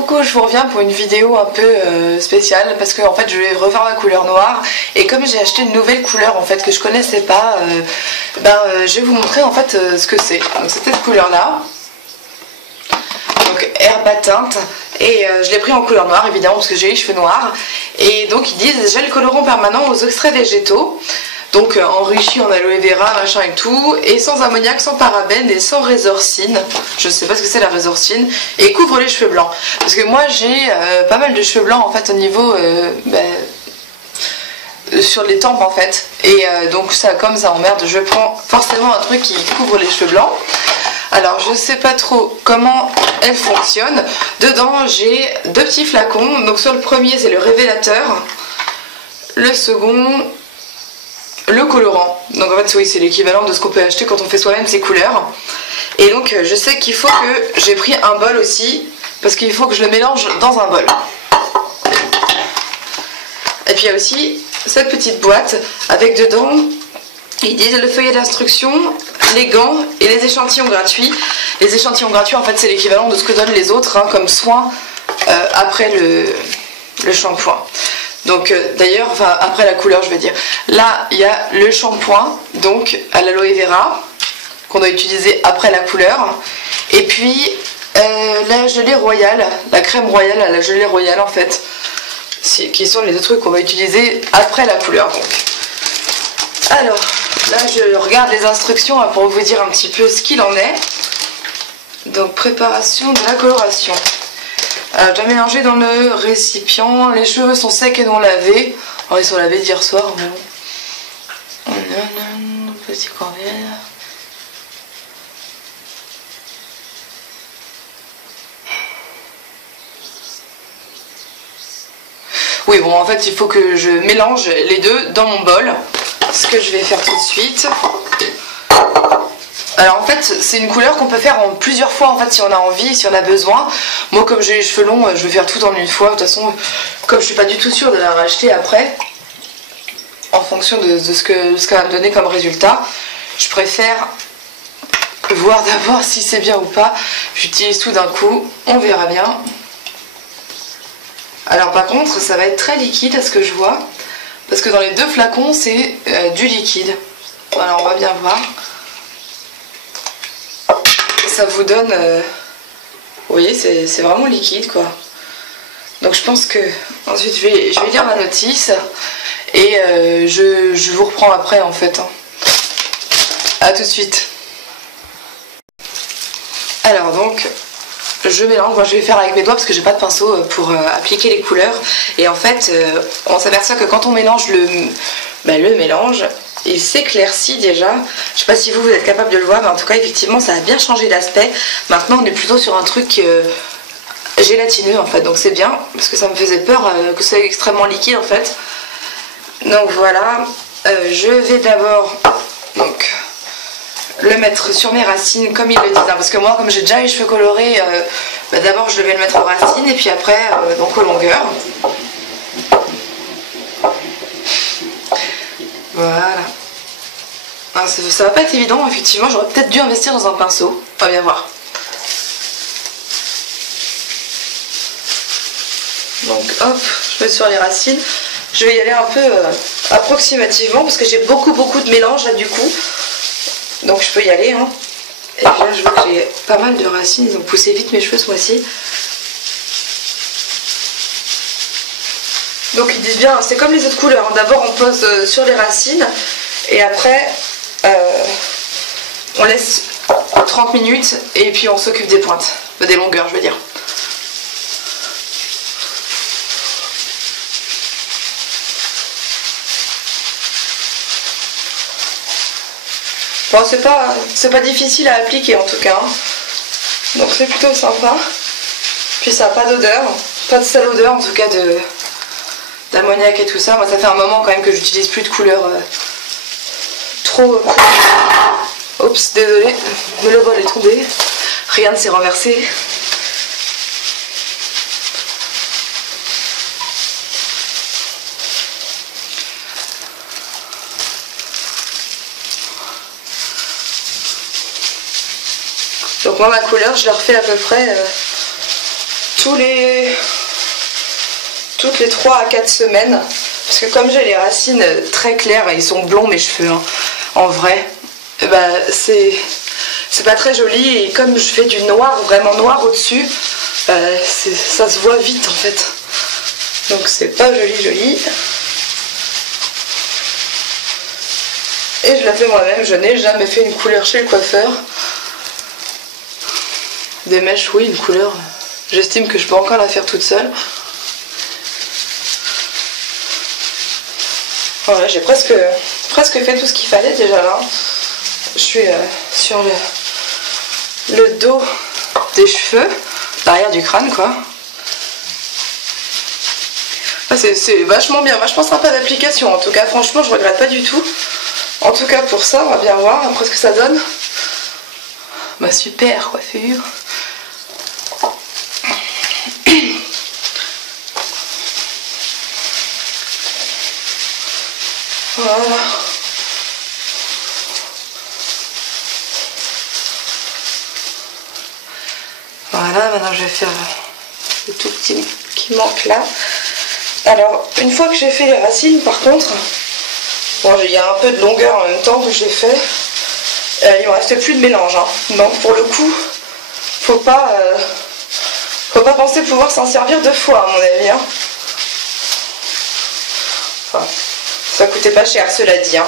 coucou, je vous reviens pour une vidéo un peu spéciale parce que en fait je vais refaire ma couleur noire et comme j'ai acheté une nouvelle couleur en fait que je connaissais pas, je vais vous montrer en fait ce que c'est. Donc c'est cette couleur là, donc herbe à teinte, et je l'ai pris en couleur noire évidemment parce que j'ai les cheveux noirs, et donc ils disent gel colorant permanent aux extraits végétaux. Donc enrichi en aloe vera, machin et tout, et sans ammoniac, sans parabènes et sans résorcine. Je sais pas ce que c'est la résorcine. Et couvre les cheveux blancs. Parce que moi j'ai pas mal de cheveux blancs en fait au niveau sur les tempes en fait. Et donc ça, comme ça emmerde, je prends forcément un truc qui couvre les cheveux blancs. Alors je sais pas trop comment elle fonctionne. Dedans j'ai deux petits flacons. Donc sur le premier c'est le révélateur. Le second, le colorant. Donc en fait oui, c'est l'équivalent de ce qu'on peut acheter quand on fait soi-même ses couleurs. Et donc je sais qu'il faut que j'ai pris un bol aussi, parce qu'il faut que je le mélange dans un bol. Et puis il y a aussi cette petite boîte avec dedans, ils disent le feuillet d'instruction, les gants et les échantillons gratuits. Les échantillons gratuits en fait c'est l'équivalent de ce que donnent les autres hein, comme soin après le shampoing. Donc d'ailleurs, enfin après la couleur je veux dire, là il y a le shampoing donc à l'aloe vera qu'on doit utiliser après la couleur, et puis la gelée royale, la crème royale à la gelée royale en fait, qui sont les deux trucs qu'on va utiliser après la couleur. Donc alors là je regarde les instructions pour vous dire un petit peu ce qu'il en est. Donc préparation de la coloration. Je dois mélanger dans le récipient. Les cheveux sont secs et non lavés. Alors ils sont lavés d'hier soir, mais bon. Petit cordial. Oui, bon, en fait, il faut que je mélange les deux dans mon bol. Ce que je vais faire tout de suite. Alors en fait c'est une couleur qu'on peut faire en plusieurs fois en fait si on a envie, si on a besoin. Moi comme j'ai les cheveux longs je vais faire tout en une fois. De toute façon comme je suis pas du tout sûre de la racheter après, en fonction de ce qu'elle va me donner comme résultat, je préfère voir d'abord si c'est bien ou pas. J'utilise tout d'un coup, on verra bien. Alors par contre ça va être très liquide à ce que je vois, parce que dans les deux flacons c'est du liquide. Voilà, on va bien voir. Ça vous donne, vous voyez, c'est vraiment liquide quoi. Donc je pense que ensuite je vais lire ma notice et je vous reprends après en fait. A tout de suite. Alors donc je mélange, moi je vais faire avec mes doigts parce que j'ai pas de pinceau pour appliquer les couleurs, et en fait on s'aperçoit que quand on mélange le mélange, il s'éclaircit déjà. Je sais pas si vous êtes capable de le voir, mais en tout cas effectivement ça a bien changé d'aspect. Maintenant on est plutôt sur un truc gélatineux en fait, donc c'est bien parce que ça me faisait peur que ce soit extrêmement liquide en fait. Donc voilà, je vais d'abord donc le mettre sur mes racines comme ils le disent, hein, parce que moi comme j'ai déjà les cheveux colorés, d'abord je vais le mettre aux racines et puis après donc aux longueurs. Voilà. Alors, ça va pas être évident, effectivement, j'aurais peut-être dû investir dans un pinceau. On va bien voir. Donc hop, je mets sur les racines. Je vais y aller un peu approximativement parce que j'ai beaucoup de mélange là du coup. Donc je peux y aller. Hein. Et puis là je vois que j'ai pas mal de racines, ils ont poussé vite mes cheveux ce mois-ci. Donc ils disent bien, c'est comme les autres couleurs, d'abord on pose sur les racines et après on laisse 30 minutes et puis on s'occupe des pointes, des longueurs je veux dire. Bon c'est pas difficile à appliquer en tout cas, hein. Donc c'est plutôt sympa, puis ça n'a pas d'odeur, pas de sale odeur en tout cas d'ammoniac et tout ça. Moi ça fait un moment quand même que j'utilise plus de couleurs trop... Oups, désolé, le bol est tombé, rien ne s'est renversé. Donc moi ma couleur je la refais à peu près toutes les 3 à 4 semaines. Parce que comme j'ai les racines très claires, ils sont blonds mes cheveux, hein, en vrai, et bah, c'est pas très joli. Et comme je fais du noir, vraiment noir au-dessus, ça se voit vite en fait. Donc c'est pas joli. Et je la fais moi-même, je n'ai jamais fait une couleur chez le coiffeur. Des mèches, oui, une couleur. J'estime que je peux encore la faire toute seule. Voilà, j'ai presque fait tout ce qu'il fallait déjà là. Je suis sur le dos des cheveux, l'arrière du crâne quoi. Ah, c'est vachement bien, vachement sympa d'application. En tout cas, franchement, je regrette pas du tout. En tout cas, pour ça, on va bien voir après ce que ça donne. Ma super coiffure. Voilà. Voilà, maintenant je vais faire le tout petit qui manque là. Alors, une fois que j'ai fait les racines, par contre, bon, il y a un peu de longueur en même temps que j'ai fait. Il me reste plus de mélange. Hein. Donc, pour le coup, faut pas penser pouvoir s'en servir 2 fois, à mon avis. Hein. Enfin, ça coûtait pas cher, cela dit. Hein.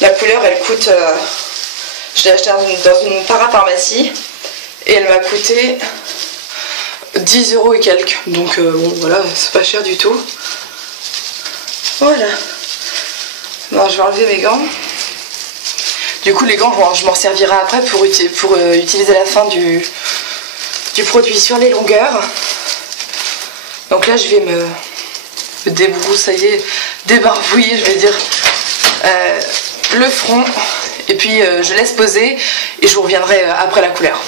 La couleur, elle coûte... je l'ai achetée dans une parapharmacie et elle m'a coûté 10 € et quelques. Donc, bon, voilà, c'est pas cher du tout. Voilà. Bon, je vais enlever mes gants. Du coup, les gants, je m'en servirai après pour utiliser la fin du produit sur les longueurs. Donc là, je vais me débroussailler, débarbouiller, je vais dire, le front. Et puis, je laisse poser et je vous reviendrai après la couleur.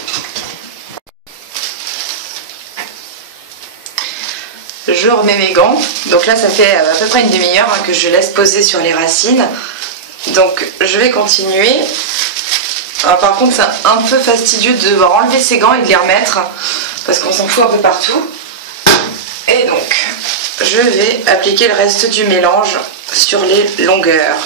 Je remets mes gants. Donc là, ça fait à peu près une demi-heure hein, que je laisse poser sur les racines. Donc je vais continuer. Alors, par contre, c'est un peu fastidieux de devoir enlever ces gants et de les remettre parce qu'on s'en fout un peu partout. Et donc, je vais appliquer le reste du mélange sur les longueurs.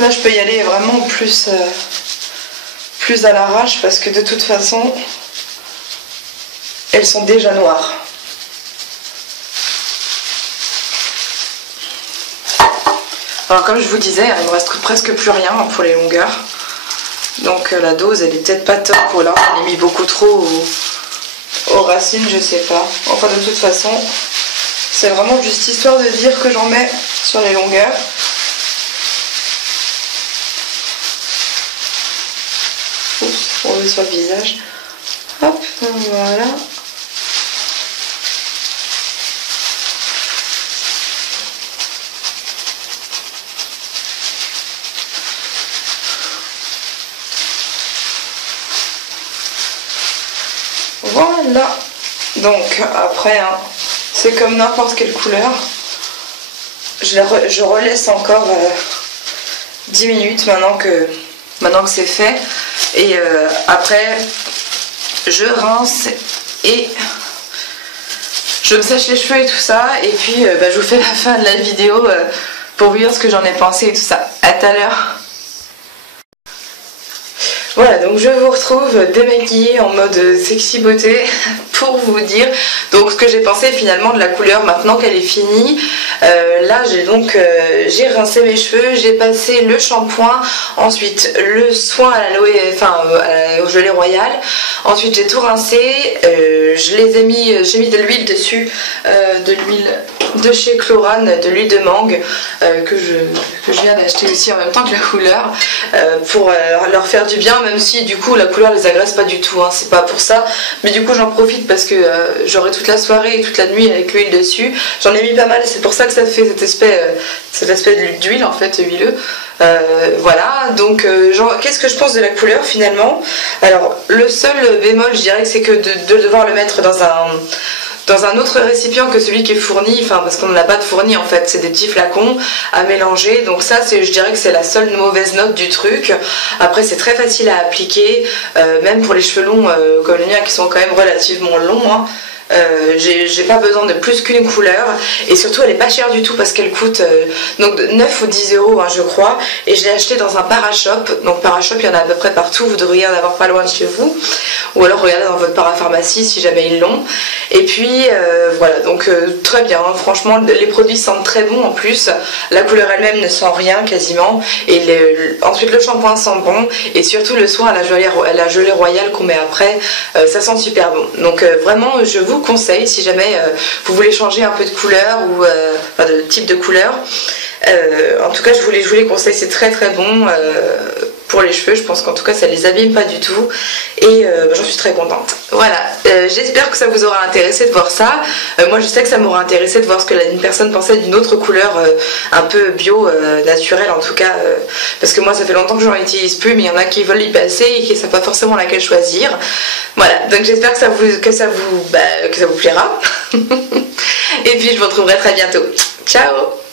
Là, je peux y aller vraiment plus à l'arrache parce que de toute façon, elles sont déjà noires. Alors, comme je vous disais, il me reste presque plus rien pour les longueurs. Donc la dose, elle est peut-être pas top. Ou alors, j'en ai mis beaucoup trop aux racines, je sais pas. Enfin, de toute façon, c'est vraiment juste histoire de dire que j'en mets sur les longueurs. Oups, on met sur le visage. Hop, voilà. Voilà. Donc après, hein, c'est comme n'importe quelle couleur. Je relaisse encore 10 minutes maintenant que c'est fait. Et après, je rince et je me sèche les cheveux et tout ça. Et puis, je vous fais la fin de la vidéo pour vous dire ce que j'en ai pensé et tout ça. À tout à l'heure. Voilà, donc je vous retrouve démaquillée en mode sexy beauté pour vous dire donc ce que j'ai pensé finalement de la couleur maintenant qu'elle est finie. Là j'ai rincé mes cheveux, j'ai passé le shampoing, ensuite le soin à l'aloe, au gelée royale, ensuite j'ai tout rincé, j'ai mis de l'huile dessus, de l'huile de chez Chlorane, de l'huile de mangue que je viens d'acheter aussi en même temps que la couleur pour leur faire du bien, même si du coup la couleur les agresse pas du tout, hein, c'est pas pour ça, mais du coup j'en profite parce que j'aurai toute la soirée et toute la nuit avec l'huile dessus. J'en ai mis pas mal, c'est pour ça que ça fait cet aspect d'huile en fait, huileux. Voilà, donc qu'est-ce que je pense de la couleur finalement? Alors le seul bémol je dirais que c'est que de devoir le mettre dans un autre récipient que celui qui est fourni, enfin parce qu'on n'a pas de fourni en fait, c'est des petits flacons à mélanger, donc ça je dirais que c'est la seule mauvaise note du truc. Après c'est très facile à appliquer, même pour les cheveux longs comme les miens qui sont quand même relativement longs, hein. J'ai pas besoin de plus qu'une couleur, et surtout elle est pas chère du tout parce qu'elle coûte donc 9 ou 10 euros, hein, je crois, et je l'ai acheté dans un Parashop. Donc Parashop il y en a à peu près partout, vous devriez en avoir pas loin de chez vous, ou alors regardez dans votre parapharmacie si jamais ils l'ont. Et puis voilà, donc très bien, hein, franchement les produits sentent très bon en plus, la couleur elle-même ne sent rien quasiment, et ensuite le shampoing sent bon, et surtout le soin à la gelée royale qu'on met après, ça sent super bon. Donc vraiment je vous conseille si jamais vous voulez changer un peu de couleur ou enfin, de type de couleur. En tout cas je vous les conseille, c'est très très bon pour les cheveux. Je pense qu'en tout cas ça les abîme pas du tout, et j'en suis très contente. Voilà, j'espère que ça vous aura intéressé de voir ça. Moi je sais que ça m'aura intéressé de voir ce que une personne pensait d'une autre couleur un peu bio, naturelle en tout cas, parce que moi ça fait longtemps que j'en utilise plus, mais il y en a qui veulent y passer et qui ne savent pas forcément laquelle choisir. Voilà, donc j'espère que ça vous plaira. Et puis je vous retrouverai très bientôt. Ciao.